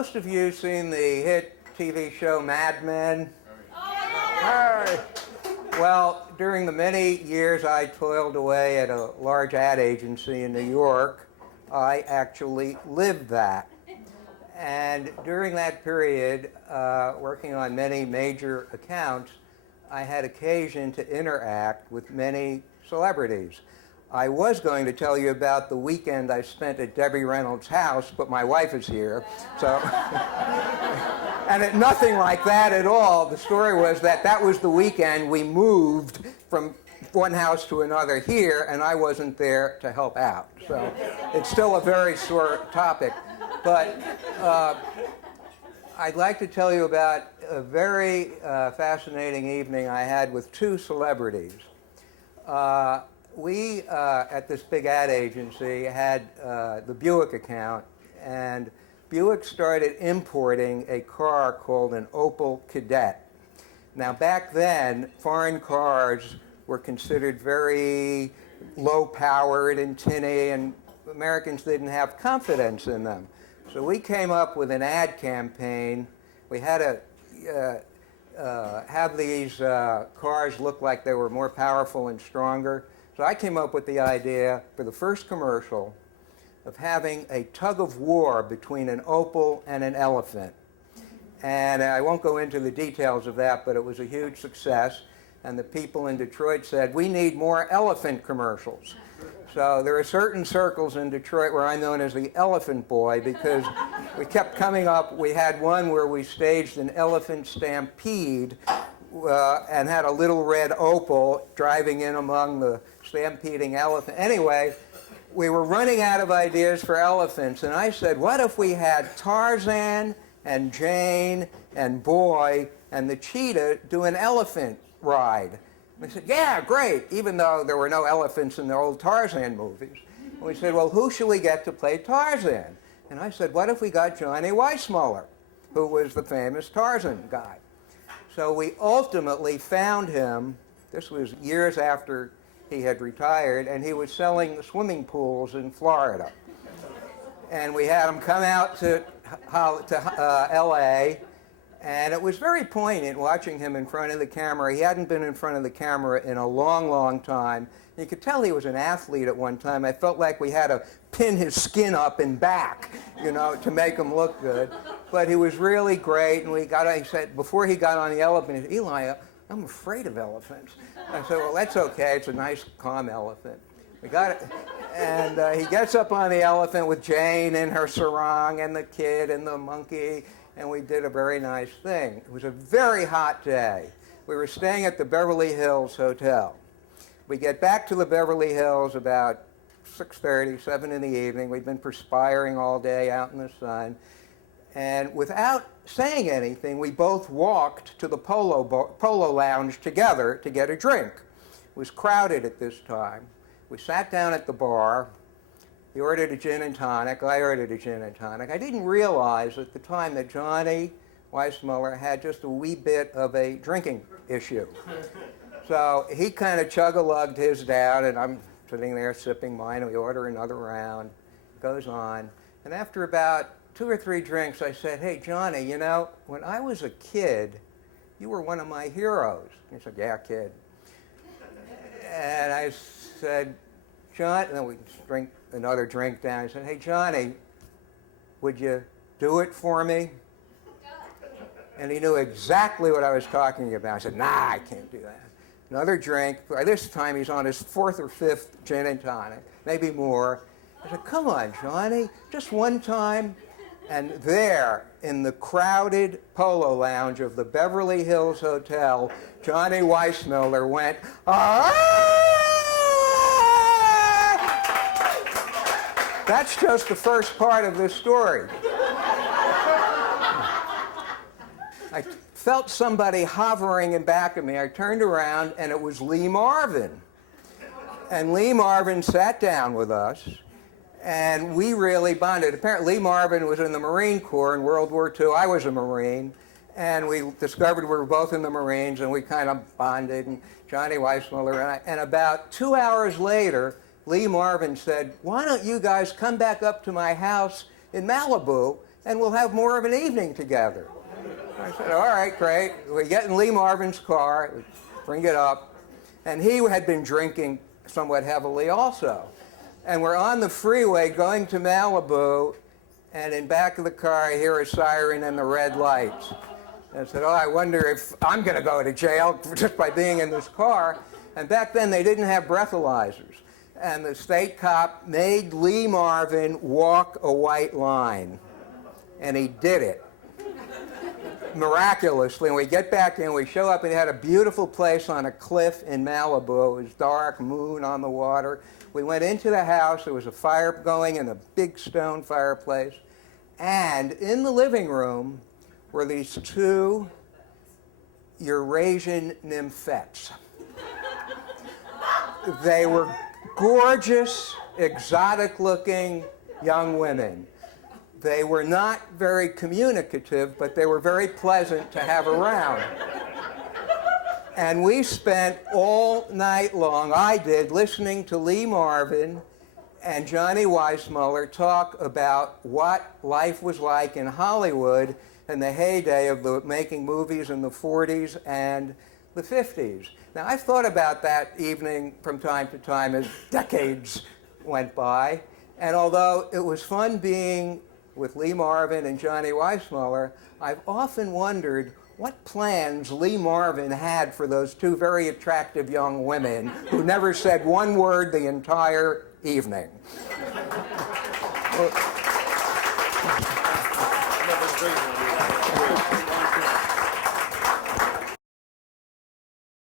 most of you seen the hit TV show Mad Men? Hi. Well, during the many years I toiled away at a large ad agency in New York, I actually lived that. And during that period, working on many major accounts, I had occasion to interact with many celebrities. I was going to tell you about the weekend I spent at Debbie Reynolds' house, but my wife is here, so... And nothing like that at all. The story was that was the weekend we moved from one house to another here, and I wasn't there to help out. So it's still a very sore topic. But I'd like to tell you about a very fascinating evening I had with two celebrities. We, at this big ad agency, had the Buick account, and Buick started importing a car called an Opel Kadett. Now, back then, foreign cars were considered very low-powered and tinny, and Americans didn't have confidence in them. So we came up with an ad campaign. We had to have these cars look like they were more powerful and stronger. So I came up with the idea for the first commercial of having a tug of war between an Opel and an elephant. And I won't go into the details of that, but it was a huge success. And the people in Detroit said, we need more elephant commercials. So there are certain circles in Detroit where I'm known as the Elephant Boy, because we kept coming up. We had one where we staged an elephant stampede and had a little red Opel driving in among the stampeding elephant. Anyway, we were running out of ideas for elephants, and I said, what if we had Tarzan and Jane and Boy and the cheetah do an elephant ride? And they said, yeah, great, even though there were no elephants in the old Tarzan movies. And we said, well, who should we get to play Tarzan? And I said, what if we got Johnny Weissmuller, who was the famous Tarzan guy? So we ultimately found him. This was years after he had retired, and he was selling swimming pools in Florida. And we had him come out to L.A., and it was very poignant watching him in front of the camera. He hadn't been in front of the camera in a long, long time. You could tell he was an athlete at one time. I felt like we had to pin his skin up and back, you know, to make him look good. But he was really great, and he said, before he got on the elephant, he said, Eli, I'm afraid of elephants. I said, well, that's okay. It's a nice, calm elephant. We got it. And he gets up on the elephant with Jane and her sarong and the kid and the monkey, and we did a very nice thing. It was a very hot day. We were staying at the Beverly Hills Hotel. We get back to the Beverly Hills about 6:30, 7 in the evening. We'd been perspiring all day out in the sun. And without saying anything, we both walked to the Polo Lounge together to get a drink. It was crowded at this time. We sat down at the bar. He ordered a gin and tonic. I ordered a gin and tonic. I didn't realize at the time that Johnny Weissmuller had just a wee bit of a drinking issue. So he kind of chug-a-lugged his down, and I'm sitting there sipping mine, and we order another round. It goes on. And after about 2 or 3 drinks, I said, hey, Johnny, you know, when I was a kid, you were one of my heroes. He said, yeah, kid. And I said, John, and then we drink another drink down. I said, hey, Johnny, would you do it for me? And he knew exactly what I was talking about. I said, nah, I can't do that. Another drink. By this time, he's on his 4th or 5th gin and tonic, maybe more. I said, come on, Johnny, just one time. And there, in the crowded Polo Lounge of the Beverly Hills Hotel, Johnny Weissmuller went, ah! That's just the first part of this story. I felt somebody hovering in back of me. I turned around, and it was Lee Marvin. And Lee Marvin sat down with us, and we really bonded. Apparently, Lee Marvin was in the Marine Corps in World War II. I was a Marine. And we discovered we were both in the Marines, and we kind of bonded, and Johnny Weissmuller and I. And about 2 hours later, Lee Marvin said, why don't you guys come back up to my house in Malibu, and we'll have more of an evening together. I said, all right, great. We get in Lee Marvin's car, we bring it up, and he had been drinking somewhat heavily also. And we're on the freeway going to Malibu, and in back of the car I hear a siren and the red lights. And I said, oh, I wonder if I'm going to go to jail just by being in this car. And back then they didn't have breathalyzers. And the state cop made Lee Marvin walk a white line. And he did it. Miraculously. And we get back in, we show up, and he had a beautiful place on a cliff in Malibu. It was dark, moon on the water. We went into the house. There was a fire going in a big stone fireplace. And in the living room were these two Eurasian nymphets. They were gorgeous, exotic-looking young women. They were not very communicative, but they were very pleasant to have around. And we spent all night long, I did, listening to Lee Marvin and Johnny Weissmuller talk about what life was like in Hollywood in the heyday of making movies in the 40s and the 50s. Now, I've thought about that evening from time to time as decades went by, and although it was fun being with Lee Marvin and Johnny Weissmuller, I've often wondered what plans Lee Marvin had for those two very attractive young women who never said one word the entire evening. Well,